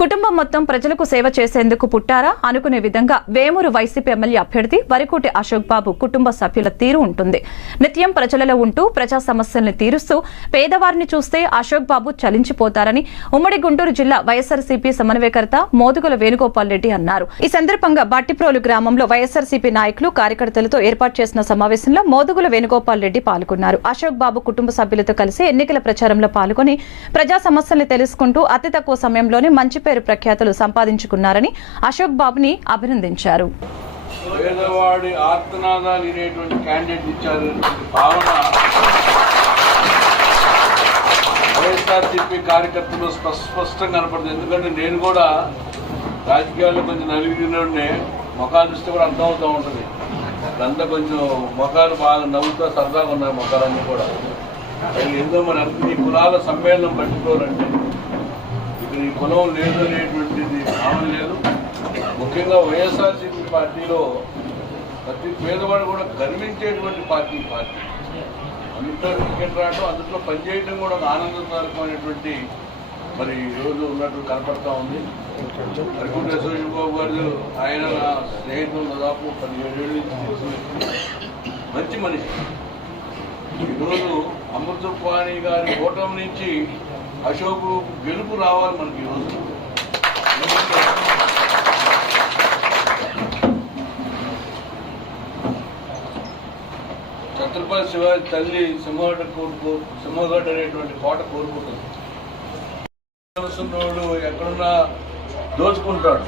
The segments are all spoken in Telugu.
కుటుంబం మొత్తం ప్రజలకు సేవ చేసేందుకు పుట్టారా అనుకునే విధంగా వేమూరు వైసీపీ ఎమ్మెల్యే అభ్యర్థి వరికోటి అశోక్ బాబు కుటుంబ సభ్యుల తీరు ఉంటుంది. నిత్యం ప్రజలలో ఉంటూ ప్రజా సమస్యల్ని తీరుస్తూ పేదవారిని చూస్తే అశోక్ బాబు చలించిపోతారని ఉమ్మడి గుంటూరు జిల్లా వైఎస్ఆర్సీపీ సమన్వయకర్త మోదుగుల వేణుగోపాల్ రెడ్డి అన్నారు. ఈ సందర్భంగా బట్టిప్రోలు గ్రామంలో వైఎస్ఆర్సీపీ నాయకులు కార్యకర్తలతో ఏర్పాటు చేసిన సమావేశంలో మోదుగుల వేణుగోపాల్ రెడ్డి పాల్గొన్నారు. అశోక్ బాబు కుటుంబ సభ్యులతో కలిసి ఎన్నికల ప్రచారంలో పాల్గొని ప్రజా సమస్యల్ని తెలుసుకుంటూ అతి తక్కువ సమయంలోనే మంచి పేరు ప్రఖ్యాతులు సంపాదించుకున్నారని అశోక్ బాబుని అభినందించారు. పేదవాడి ఆర్తనాదాలు వినేటువంటి క్యాండిడేట్ ఇచ్చారు భావన వైఎస్ఆర్సీపీ కార్యకర్తలు స్పష్టంగా కనపడుతుంది. ఎందుకంటే నేను కూడా రాజకీయాల్లో కొంచెం నలిగినోడినే ముఖాలు చూస్తే కూడా అర్థమవుతూ ఉంటుంది. అంతా కొంచెం ముఖాలు బాగా నవ్వుతూ సరదాగా ఉన్నాయి ముఖాలన్నీ కూడా. ఏందో మన ఈ కులాల సమ్మేళనం పట్టుకోవాలంటే ఇక్కడ ఈ కులం లేదు అనేటువంటిది భావన లేదు. ముఖ్యంగా వైఎస్ఆర్సీపీ పార్టీలో ప్రతి పేదవాడు కూడా గర్వించేటువంటి పార్టీ అందులో టికెట్ రావడం, అందులో పనిచేయడం కూడా ఒక ఆనందదాయకమైనటువంటి మరి ఈరోజు ఉన్నట్టు కనపడతా ఉంది. వరికోటి అశోక్ బాబు గారు ఆయన నా స్నేహితులు దాదాపు 17 ఏళ్ళ నుంచి మంచి మనిషి. ఈరోజు అమృతపాణి గారి ఓటమి నుంచి అశోక్ గెలుపు రావాలి మనకి ఈరోజు. ఛత్రపతి శివాజీ తల్లి సింహగడ్డ అనేటువంటి కోట కోరుకుంటుంది. ఎక్కడున్నా దోచుకుంటాడు,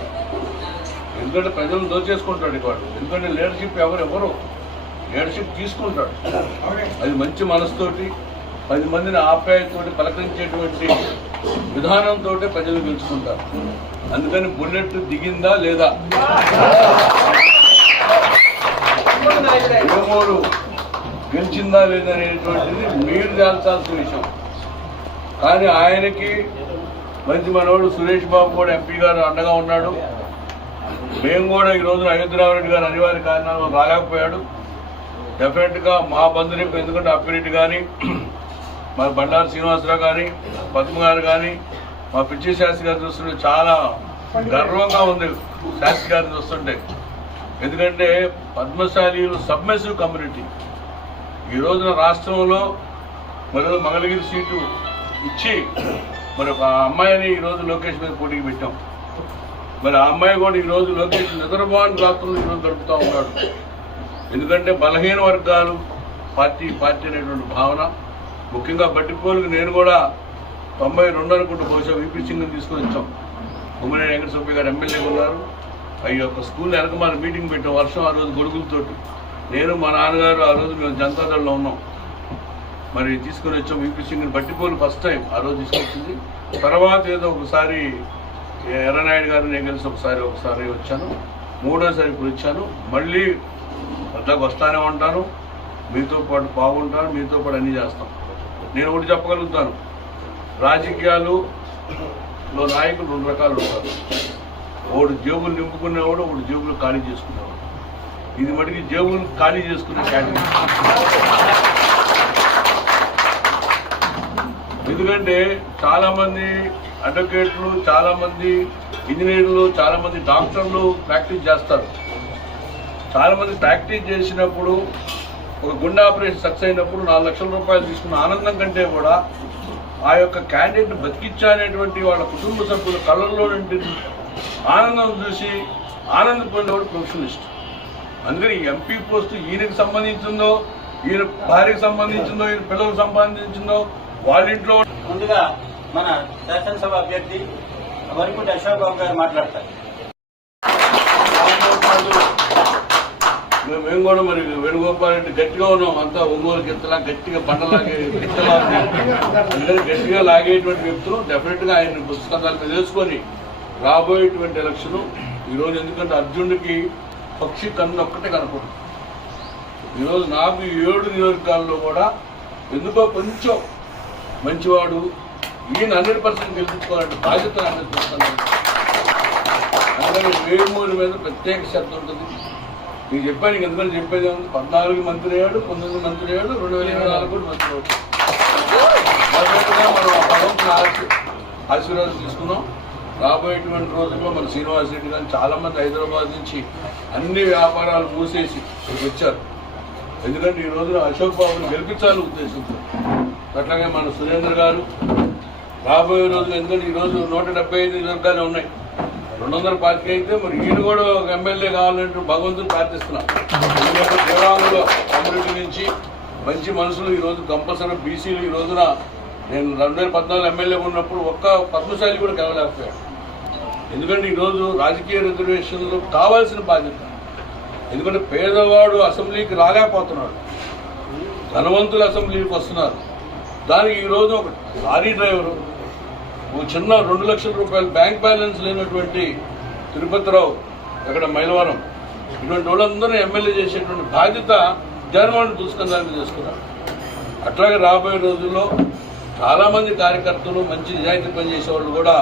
ఎందుకంటే ప్రజలను దోచేసుకుంటాడు ఇక్కడ. ఎందుకంటే లీడర్షిప్ ఎవరు లీడర్షిప్ తీసుకుంటాడు. అది మంచి మనసుతోటి 10 మందిని ఆప్యాయతోటి పలకరించేటువంటి విధానంతో ప్రజలు గెలుచుకుంటారు. అందుకని బుల్లెట్ దిగిందా లేదా, వేమూరు గెలిచిందా లేదా అనేటువంటిది మీరు తేల్చాల్సిన విషయం. కానీ ఆయనకి మంచి మనోడు సురేష్ బాబు కూడా ఎంపీ గారు అండగా ఉన్నాడు. మేము కూడా ఈ రోజున అయోధ్యరామరెడ్డి గారు అనివార్య కారణాలు రాలేకపోయాడు. డెఫినెట్గా మా బంధువులకు, ఎందుకంటే అప్పిరెడ్డి కానీ, మా బండారు శ్రీనివాసరావు కానీ, పద్మ గారు కానీ, మా పిచ్చి శాస్త్రి గారు చూస్తుంటే చాలా గర్వంగా ఉంది. శాస్త్రి గారిని చూస్తుంటే, ఎందుకంటే పద్మశాలీలు సబ్మెసివ్ కమ్యూనిటీ. ఈ రోజున రాష్ట్రంలో మరి మంగళగిరి సీటు ఇచ్చి మరి ఒక అమ్మాయిని ఈరోజు లోకేష్ మీద పోటీకి పెట్టాం. మరి ఆ అమ్మాయి కూడా ఈరోజు లోకేష్ నిద్రపోని రాత్రులు ఈరోజు గడుపుతూ ఉన్నాడు. ఎందుకంటే బలహీన వర్గాలు పార్టీ అనేటువంటి భావన. ముఖ్యంగా బట్టిపోలుకి నేను కూడా 92 అనుకుంటూ బహుశా వీపీ సింగ్ని తీసుకొని వచ్చాం. ఉమ్మడి వెంకట సుబ్బయ్య గారు ఎమ్మెల్యే ఉన్నారు. ఆ యొక్క స్కూల్ వెనకమాల మీటింగ్ పెట్టాం వర్షం ఆ రోజు గొడుగులతోటి. నేను మా నాన్నగారు ఆ రోజు మేము జనతాదళలో ఉన్నాం. మరి తీసుకొని వచ్చాం వీపీ సింగ్ని. బట్టిపోలు ఫస్ట్ టైం ఆ రోజు తీసుకొచ్చింది. తర్వాత ఏదో ఒకసారి ఎర్రనాయుడు గారు నేను కలిసి ఒకసారి వచ్చాను. మూడోసారి ఇప్పుడు వచ్చాను. మళ్ళీ అట్లాగ వస్తానే ఉంటాను. మీతో పాటు బాగుంటాను, మీతో పాటు అన్నీ చేస్తాం. నేను ఒకటి చెప్పగలుగుతాను, రాజకీయాల్లో నాయకులు 2 రకాలు ఉంటారు. ఒకడు జేబులు నింపుకునేవాడు, ఒకడు జేబులు ఖాళీ చేసుకునేవాడు. ఇది మటుకి జేబులు ఖాళీ చేసుకునే కేటగిరీ. ఎందుకంటే చాలామంది అడ్వకేట్లు, చాలామంది ఇంజనీర్లు, చాలామంది డాక్టర్లు ప్రాక్టీస్ చేస్తారు. చాలామంది ప్రాక్టీస్ చేసినప్పుడు ఒక గుండె ఆపరేషన్ సక్సెస్ అయినప్పుడు 4 లక్షల రూపాయలు తీసుకున్న ఆనందం కంటే కూడా ఆ యొక్క క్యాండిడేట్ బతికించానేటువంటి వాళ్ళ కుటుంబ సభ్యుల కళ్ళల్లో నుండి ఆనందం చూసి ఆనందపోయినవాడు ప్రొఫెషనలిస్ట్. అందుకని ఎంపీ పోస్టు ఈయనకి సంబంధించిందో, ఈయన భార్యకు సంబంధించిందో, ఈయన పిల్లలకు సంబంధించిందో వాళ్ళ ఇంట్లో. ముందుగా మన శాసనసభ అభ్యర్థి వరికోటి అశోక్ బాబు గారు మాట్లాడతారు. మేము కూడా మరి వేణుగోపాల్ రెడ్డి గట్టిగా ఉన్నాం. అంతా ఒంగోలు గిత్తలా గట్టిగా బండలాగే గట్టిగా లాగేటువంటి వ్యక్తులు. డెఫినెట్గా ఆయన పుస్తకాల మీద వేసుకొని రాబోయేటువంటి ఎలక్షన్ ఈరోజు. ఎందుకంటే అర్జునుడికి పక్షి కన్ను ఒక్కటే కనపడు. ఈరోజు నాకు 7 నియోజకవర్గాల్లో కూడా ఎందుకో కొంచెం మంచివాడు, ఈయన 100% గెలిపించుకోవాలంటే బాధ్యత అనిపిస్తున్నాను. అందుకని వేమూరి మీద ప్రత్యేక శ్రద్ధ ఉంటుంది. నీకు చెప్పాను, నీకు ఎందుకని చెప్పేది ఉంది. 14 మంత్రి అయ్యాడు, 19 మంత్రి అయ్యాడు, 2024 కూడా మంత్రి అవుతుంది. మనం ఆ భగవంతుని ఆశీర్వాదం తీసుకున్నాం. రాబోయేటువంటి రోజుల్లో మన శ్రీనివాస్ రెడ్డి గారు చాలామంది హైదరాబాద్ నుంచి అన్ని వ్యాపారాలు మూసేసి ఇక్కడికి వచ్చారు. ఎందుకంటే ఈ రోజున అశోక్ బాబుని గెలిపించాలని ఉద్దేశంతో. అట్లాగే మన సురేంద్ర గారు రాబోయే రోజులు, ఎందుకంటే ఈరోజు 175 నియోజకవర్గాలు ఉన్నాయి, 240 అయితే మరి ఈయన కూడా ఒక ఎమ్మెల్యే కావాలంటూ భగవంతుని ప్రార్థిస్తున్నాం. ఎందుకంటే దేవాలయంలో కమ్యూనిటీ నుంచి మంచి మనుషులు ఈరోజు కంపల్సరీ బీసీలు ఈ రోజున నేను 2014 ఎమ్మెల్యే ఉన్నప్పుడు ఒక్క పద్మశాలి కూడా కలవలేకపోయాడు. ఎందుకంటే ఈరోజు రాజకీయ రిజర్వేషన్లు కావాల్సిన బాధ్యత. ఎందుకంటే పేదవాడు అసెంబ్లీకి రాలేకపోతున్నాడు, ధనవంతులు అసెంబ్లీకి వస్తున్నారు. దానికి ఈరోజు ఒక లారీ డ్రైవరు, ఒక చిన్న 2 లక్షల రూపాయలు బ్యాంక్ బ్యాలెన్స్ లేనటువంటి తిరుపతిరావు, అక్కడ మైలవరం, ఇటువంటి వాళ్ళందరూ ఎమ్మెల్యే చేసేటువంటి బాధ్యత జగన్మోహన్ పుస్తకాన్ని చేసుకున్నారు. అట్లాగే రాబోయే రోజుల్లో చాలామంది కార్యకర్తలు మంచి నిజాయితీ పనిచేసే వాళ్ళు కూడా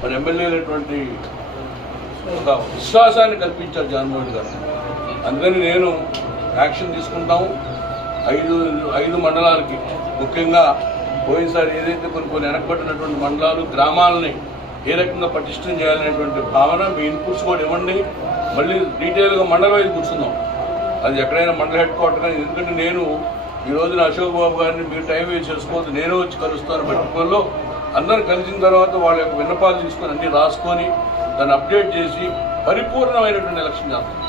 మరి ఎమ్మెల్యేలటువంటి ఒక విశ్వాసాన్ని కల్పించారు జగన్మోహన్ గారు. అందుకని నేను యాక్షన్ తీసుకుంటాము. 5 మండలాలకి, ముఖ్యంగా పోయినసారి ఏదైతే కొన్ని వెనకబడినటువంటి మండలాలు, గ్రామాలని ఏ రకంగా పటిష్టం చేయాలనేటువంటి భావన, మీ ఇన్పుట్స్ కూడా ఇవ్వండి. మళ్ళీ డీటెయిల్గా మండల వైపు కూర్చుందాం. అది ఎక్కడైనా మండల హెడ్ క్వార్టర్ కానీ. ఎందుకంటే నేను ఈ రోజున అశోక్ బాబు గారిని మీరు టైం వేస్ట్ చేసుకోవద్దు, నేను వచ్చి కలుస్తాను. బట్టిపల్లిలో అందరూ కలిసిన తర్వాత వాళ్ళ యొక్క విన్నపాలు తీసుకొని అన్ని రాసుకొని దాన్ని అప్డేట్ చేసి పరిపూర్ణమైనటువంటి ఎలక్షన్ చేస్తాం.